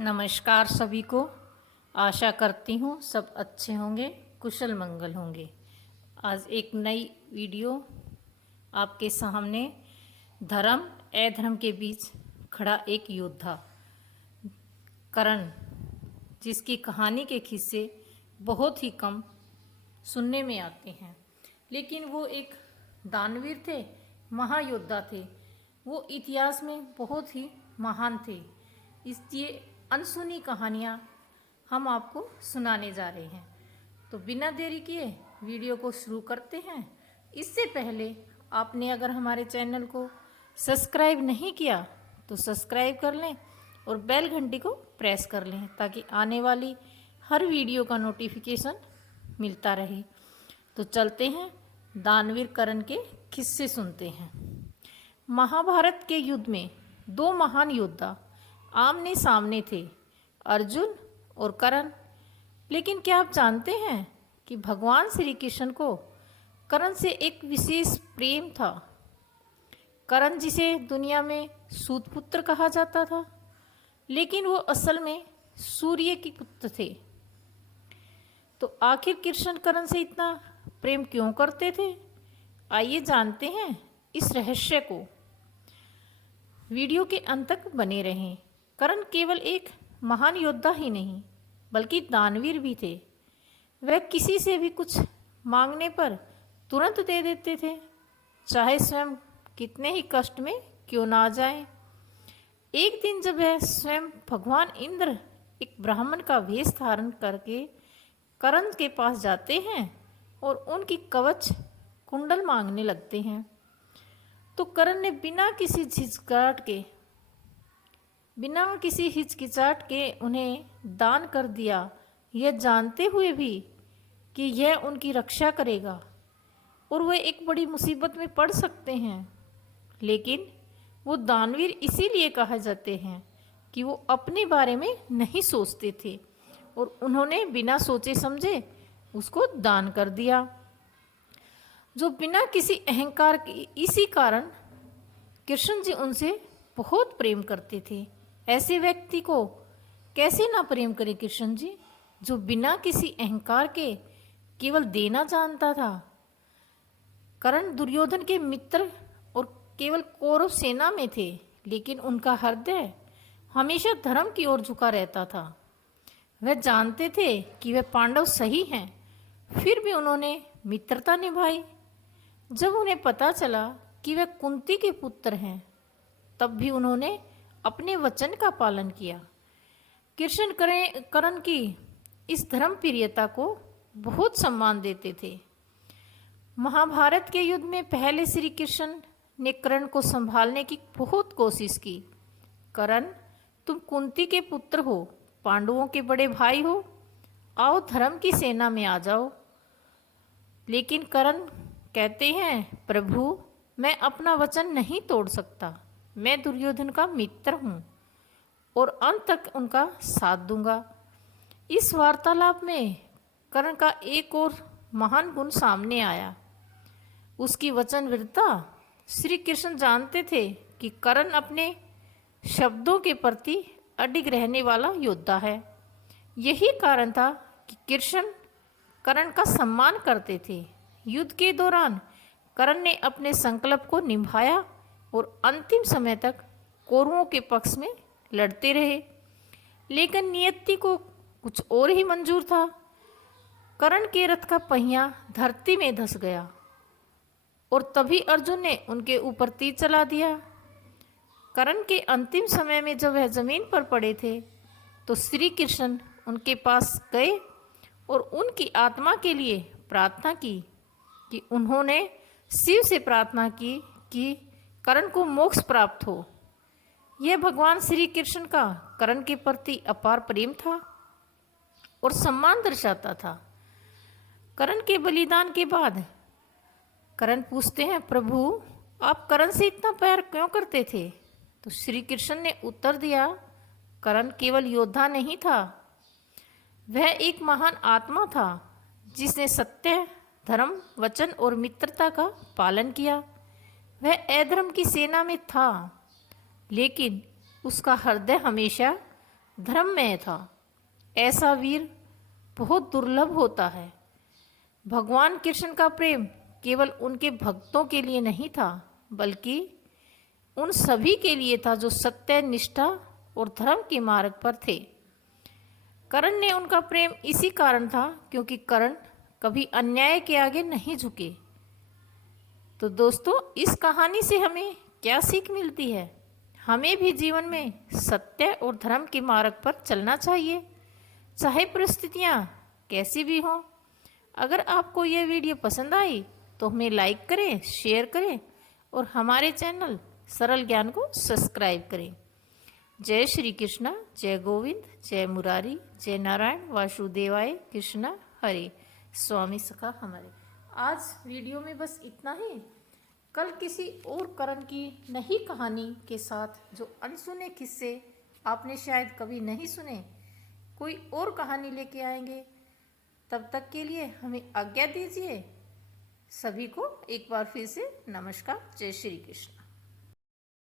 नमस्कार सभी को। आशा करती हूँ सब अच्छे होंगे, कुशल मंगल होंगे। आज एक नई वीडियो आपके सामने। धर्म अधर्म के बीच खड़ा एक योद्धा कर्ण, जिसकी कहानी के किस्से बहुत ही कम सुनने में आते हैं, लेकिन वो एक दानवीर थे, महायोद्धा थे। वो इतिहास में बहुत ही महान थे। इसलिए अनसुनी कहानियाँ हम आपको सुनाने जा रहे हैं। तो बिना देरी किए वीडियो को शुरू करते हैं। इससे पहले आपने अगर हमारे चैनल को सब्सक्राइब नहीं किया तो सब्सक्राइब कर लें और बेल घंटी को प्रेस कर लें, ताकि आने वाली हर वीडियो का नोटिफिकेशन मिलता रहे। तो चलते हैं, दानवीर कर्ण के किस्से सुनते हैं। महाभारत के युद्ध में दो महान योद्धा आमने सामने थे, अर्जुन और कर्ण। लेकिन क्या आप जानते हैं कि भगवान श्री कृष्ण को कर्ण से एक विशेष प्रेम था। कर्ण, जिसे दुनिया में सूतपुत्र कहा जाता था, लेकिन वो असल में सूर्य के पुत्र थे। तो आखिर कृष्ण कर्ण से इतना प्रेम क्यों करते थे? आइए जानते हैं इस रहस्य को। वीडियो के अंत तक बने रहें। कर्ण केवल एक महान योद्धा ही नहीं, बल्कि दानवीर भी थे। वह किसी से भी कुछ मांगने पर तुरंत दे देते थे, चाहे स्वयं कितने ही कष्ट में क्यों ना आ जाए। एक दिन जब वह स्वयं भगवान इंद्र एक ब्राह्मण का वेश धारण करके कर्ण के पास जाते हैं और उनकी कवच कुंडल मांगने लगते हैं, तो कर्ण ने बिना किसी हिचकिचाहट के उन्हें दान कर दिया, यह जानते हुए भी कि यह उनकी रक्षा करेगा और वे एक बड़ी मुसीबत में पड़ सकते हैं। लेकिन वो दानवीर इसीलिए कहा जाते हैं कि वो अपने बारे में नहीं सोचते थे और उन्होंने बिना सोचे समझे उसको दान कर दिया, जो बिना किसी अहंकार के। इसी कारण कृष्ण जी उनसे बहुत प्रेम करते थे। ऐसे व्यक्ति को कैसे ना प्रेम करे कृष्ण जी, जो बिना किसी अहंकार के केवल देना जानता था। कर्ण दुर्योधन के मित्र और केवल कौरव सेना में थे, लेकिन उनका हृदय हमेशा धर्म की ओर झुका रहता था। वह जानते थे कि वह पांडव सही हैं, फिर भी उन्होंने मित्रता निभाई। जब उन्हें पता चला कि वह कुंती के पुत्र हैं, तब भी उन्होंने अपने वचन का पालन किया। कृष्ण कर्ण की इस धर्म प्रियता को बहुत सम्मान देते थे। महाभारत के युद्ध में पहले श्री कृष्ण ने कर्ण को संभालने की बहुत कोशिश की। कर्ण, तुम कुंती के पुत्र हो, पांडवों के बड़े भाई हो, आओ धर्म की सेना में आ जाओ। लेकिन कर्ण कहते हैं, प्रभु, मैं अपना वचन नहीं तोड़ सकता। मैं दुर्योधन का मित्र हूँ और अंत तक उनका साथ दूंगा। इस वार्तालाप में कर्ण का एक और महान गुण सामने आया, उसकी वचनबद्धता। श्री कृष्ण जानते थे कि कर्ण अपने शब्दों के प्रति अडिग रहने वाला योद्धा है। यही कारण था कि कृष्ण कर्ण का सम्मान करते थे। युद्ध के दौरान कर्ण ने अपने संकल्प को निभाया और अंतिम समय तक कौरवों के पक्ष में लड़ते रहे। लेकिन नियति को कुछ और ही मंजूर था। कर्ण के रथ का पहिया धरती में धंस गया और तभी अर्जुन ने उनके ऊपर तीर चला दिया। कर्ण के अंतिम समय में जब वह जमीन पर पड़े थे, तो श्री कृष्ण उनके पास गए और उनकी आत्मा के लिए प्रार्थना की। कि उन्होंने शिव से प्रार्थना की कि कर्ण को मोक्ष प्राप्त हो। यह भगवान श्री कृष्ण का कर्ण के प्रति अपार प्रेम था और सम्मान दर्शाता था। कर्ण के बलिदान के बाद कर्ण पूछते हैं, प्रभु, आप कर्ण से इतना प्यार क्यों करते थे? तो श्री कृष्ण ने उत्तर दिया, कर्ण केवल योद्धा नहीं था, वह एक महान आत्मा था जिसने सत्य, धर्म, वचन और मित्रता का पालन किया। वह अधर्म की सेना में था, लेकिन उसका हृदय हमेशा धर्ममय था। ऐसा वीर बहुत दुर्लभ होता है। भगवान कृष्ण का प्रेम केवल उनके भक्तों के लिए नहीं था, बल्कि उन सभी के लिए था जो सत्य, निष्ठा और धर्म के मार्ग पर थे। कर्ण ने उनका प्रेम इसी कारण था क्योंकि कर्ण कभी अन्याय के आगे नहीं झुके। तो दोस्तों, इस कहानी से हमें क्या सीख मिलती है? हमें भी जीवन में सत्य और धर्म के मार्ग पर चलना चाहिए, चाहे परिस्थितियाँ कैसी भी हों। अगर आपको यह वीडियो पसंद आई तो हमें लाइक करें, शेयर करें और हमारे चैनल सरल ज्ञान को सब्सक्राइब करें। जय श्री कृष्णा, जय गोविंद, जय मुरारी, जय नारायण वासुदेवाय कृष्णा हरे। स्वामी सखा हमारे। आज वीडियो में बस इतना ही। कल किसी और कर्ण की नई कहानी के साथ, जो अनसुने किस्से आपने शायद कभी नहीं सुने, कोई और कहानी लेके आएंगे। तब तक के लिए हमें आज्ञा दीजिए। सभी को एक बार फिर से नमस्कार। जय श्री कृष्ण।